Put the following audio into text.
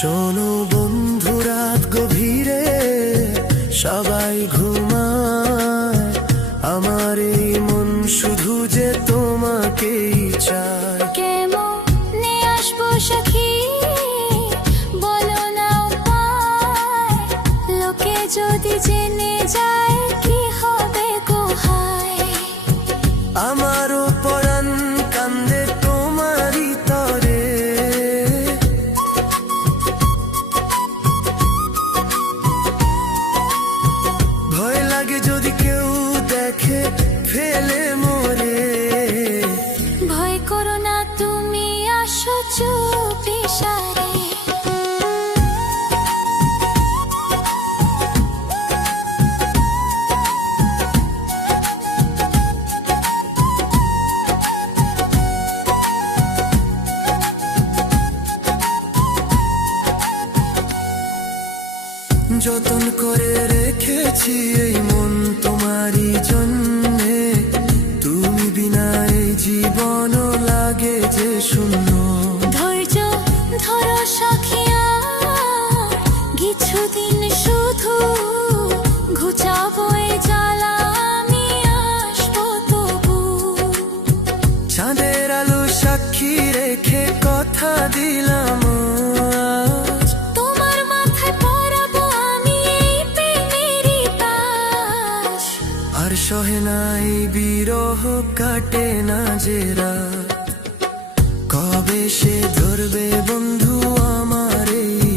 শোনো বন্ধু, রাত গভীরে সবাই ঘুমায়, আমার এই মন শুধু যে তোমাকেই চায়। কেমনে আসবো সখী, বলো না উপায়, লোকে যদি জেনে যায় কি হবে গো হায়। আমারও পরাণ কান্দে তোমারই তরে, ভয় লাগে যদি কেউ দেখে ফেলে মোরে। ভয় করো না তুমি, আসো চুপি সারে। যতন করে রেখেছি এই মন তোমারই জন্যে, তুমি বিনা এই জীবনও লাগে যে শূন্য। ধৈর্য ধরো সখী, আর কিছুদিন শুধু ঘুচাবো এই জ্বালা, আমি আসবো তবু। চাঁদের আলো সাক্ষী রেখে কথা দিলাম আজ, তোমার মাথায় পরাবো আমি এই প্রেমেরই তাজ। আর সহে না এই বিরহ, কাটে না যে রাত, কবে সে ধরবে বন্ধু আমার এই